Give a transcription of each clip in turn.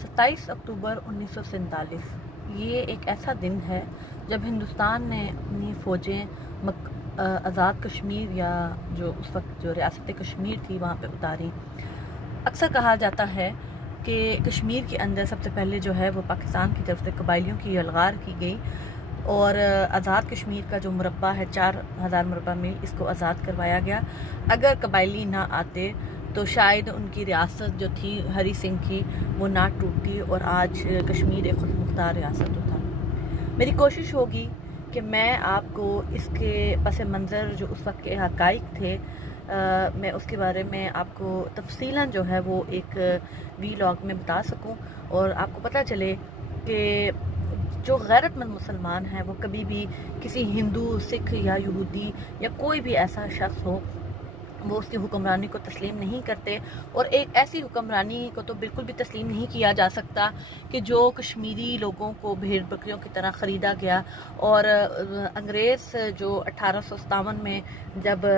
27 अक्टूबर 1947 ये एक ऐसा दिन है जब हिंदुस्तान ने अपनी फ़ौजें आज़ाद कश्मीर या जो उस वक्त जो रियासत कश्मीर थी वहाँ पे उतारी। अक्सर कहा जाता है कि कश्मीर के अंदर सबसे पहले जो है वो पाकिस्तान की तरफ से कबाइलियों की यलगार की गई और आज़ाद कश्मीर का जो मुरब्बा है 4000 मुरब्बा मील, इसको आज़ाद करवाया गया। अगर कबाइली ना आते तो शायद उनकी रियासत जो थी हरी सिंह की वो ना टूटती और आज कश्मीर एक खुद मुख्तार रियासत होता। मेरी कोशिश होगी कि मैं आपको इसके पस मंज़र जो उस वक्त के हक़ाइक़ थे मैं उसके बारे में आपको तफ़सीलन जो है वो एक वीलॉग में बता सकूं और आपको पता चले कि जो गैरतमंद मुसलमान हैं वो कभी भी किसी हिंदू, सिख या यहूदी या कोई भी ऐसा शख्स हो वो उसकी हुक्मरानी को तस्लीम नहीं करते। और एक ऐसी हुक्मरानी को तो बिल्कुल भी तस्लीम नहीं किया जा सकता कि जो कश्मीरी लोगों को भेड़ बकरियों की तरह ख़रीदा गया। और अंग्रेज़ जो 1857 में जब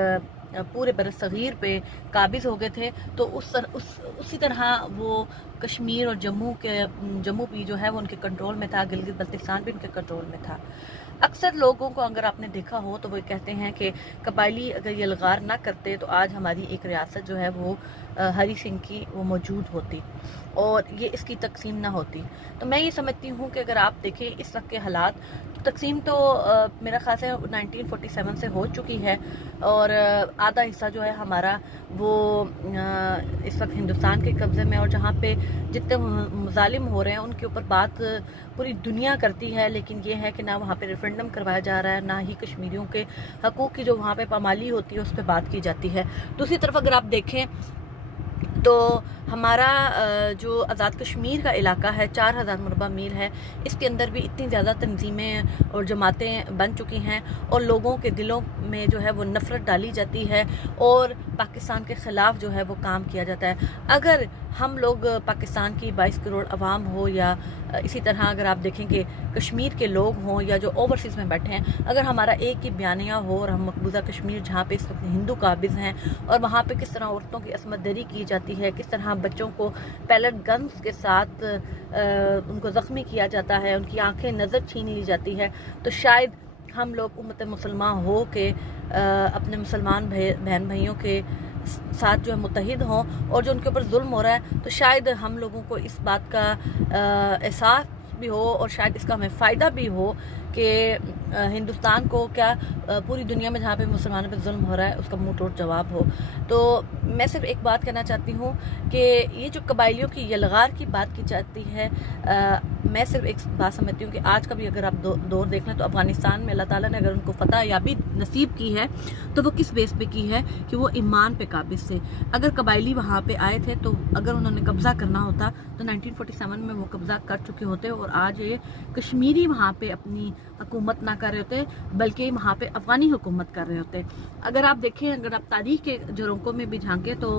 पूरे बरसगीर पे काबिज़ हो गए थे तो उसी तरह वो कश्मीर और जम्मू भी जो है वो उनके कंट्रोल में था, गिलगित बल्तिस्तान भी उनके कंट्रोल में था। अक्सर लोगों को अगर आपने देखा हो तो वो कहते हैं कि कबाइली अगर यलगार ना करते तो आज हमारी एक रियासत जो है वो हरी सिंह की वो मौजूद होती और ये इसकी तकसीम ना होती। तो मैं ये समझती हूँ कि अगर आप देखें इस वक्त के हालात तो तकसीम तो मेरा ख़्याल है 1947 से हो चुकी है और आधा हिस्सा जो है हमारा वो इस वक्त हिंदुस्तान के कब्ज़े में और जहाँ पे जितने मुजालिम हो रहे हैं उनके ऊपर बात पूरी दुनिया करती है, लेकिन ये है कि ना वहाँ पे रेफरेंडम करवाया जा रहा है, ना ही कश्मीरियों के हकूक़ की जो वहाँ पे पामाली होती है उस पर बात की जाती है। दूसरी तरफ अगर आप देखें तो हमारा जो आज़ाद कश्मीर का इलाका है 4000 मुरब्बा मील है, इसके अंदर भी इतनी ज़्यादा तंजीमें और जमातें बन चुकी हैं और लोगों के दिलों में जो है वो नफ़रत डाली जाती है और पाकिस्तान के ख़िलाफ़ जो है वो काम किया जाता है। अगर हम लोग पाकिस्तान की 22 करोड़ आवाम हो या इसी तरह अगर आप देखें कि कश्मीर के लोग हों या जो ओवरसीज़ में बैठे हैं, अगर हमारा एक ही बयानिया हो और हम मकबूजा कश्मीर जहाँ पे इस वक्त हिंदू काबिज़ हैं और वहाँ पे किस तरह औरतों की असमत दरी की जाती है, किस तरह बच्चों को पैलेट गन्स के साथ उनको ज़ख्मी किया जाता है, उनकी आंखें नज़र छीन ली जाती है, तो शायद हम लोग उम्मत मुसलमान हो के अपने मुसलमान बहन भाइयों के साथ जो है मुत्तहिद हों और जो उनके ऊपर जुल्म हो रहा है तो शायद हम लोगों को इस बात का एहसास भी हो और शायद इसका हमें फ़ायदा भी हो कि हिंदुस्तान को क्या पूरी दुनिया में जहाँ पे मुसलमानों पे जुल्म हो रहा है उसका मुंह तोड़ जवाब हो। तो मैं सिर्फ एक बात कहना चाहती हूँ कि ये जो कबाइलियों की यलगार की बात की जाती है मैं सिर्फ एक बात समझती हूँ कि आज का भी अगर आप दौर देख लें तो अफ़गानिस्तान में अल्लाह ताला ने अगर उनको फ़तह या भी नसीब की है तो वो किस बेस पे की है कि वो ईमान पे काबिज़ थे। अगर कबाइली वहाँ पे आए थे तो अगर उन्होंने कब्ज़ा करना होता तो 1947 में वो कब्ज़ा कर चुके होते और आज ये कश्मीरी वहाँ पे अपनी हुकूमत ना कर रहे होते बल्कि वहाँ पे अफ़गानी हुकूमत कर रहे होते। अगर आप देखें, अगर आप तारीख़ के झरोकों में भी झांकें तो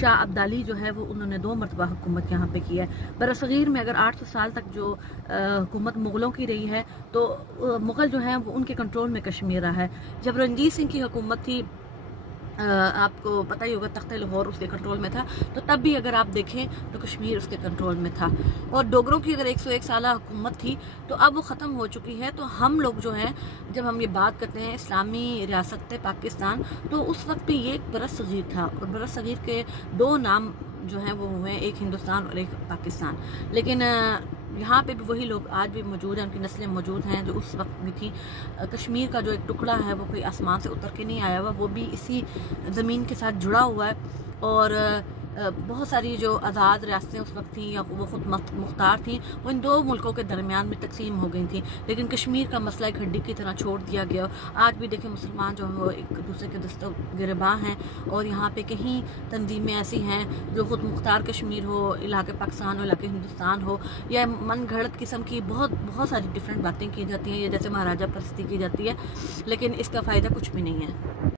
शाह अब्दाली जो है वो उन्होंने 2 मरतबा हुकूमत यहाँ पे की है। बरसगीर में अगर 800 साल तक जो हुकूमत मुग़लों की रही है तो मुग़ल जो है वो उनके कंट्रोल में कश्मीर रहा है। जब रंजीत सिंह की हुकूमत थी आपको पता ही होगा तख्ते लाहौर उसके कंट्रोल में था, तो तब भी अगर आप देखें तो कश्मीर उसके कंट्रोल में था। और डोगरों की अगर 101 साल हुकूमत थी तो अब वो ख़त्म हो चुकी है। तो हम लोग जो हैं जब हम ये बात करते हैं इस्लामी रियासत पाकिस्तान तो उस वक्त भी ये एक बरसगीर था और बरसगीर के 2 नाम जो हैं वो हुए, एक हिंदुस्तान और एक पाकिस्तान। लेकिन यहाँ पे भी वही लोग आज भी मौजूद हैं, उनकी नस्लें मौजूद हैं जो उस वक्त भी थी। कश्मीर का जो एक टुकड़ा है वो कोई आसमान से उतर के नहीं आया हुआ, वो भी इसी ज़मीन के साथ जुड़ा हुआ है। और बहुत सारी जो आज़ाद रियासतें उस वक्त थी या वो खुद मुख्तार थी वो इन 2 मुल्कों के दरमियान में तकसीम हो गई थी, लेकिन कश्मीर का मसला एक हड्डी की तरह छोड़ दिया गया। आज भी देखें मुसलमान जो हैं वो एक दूसरे के दस्तों गिरबां हैं और यहाँ पे कहीं तंजीमें ऐसी हैं जो खुद मुख्तार कश्मीर हो, इलाके पाकिस्तान हो, इलाके हिंदुस्तान हो, या मन घड़त किस्म की बहुत सारी डिफरेंट बातें की जाती हैं, या जैसे महाराजा परस्ती की जाती है, लेकिन इसका फ़ायदा कुछ भी नहीं है।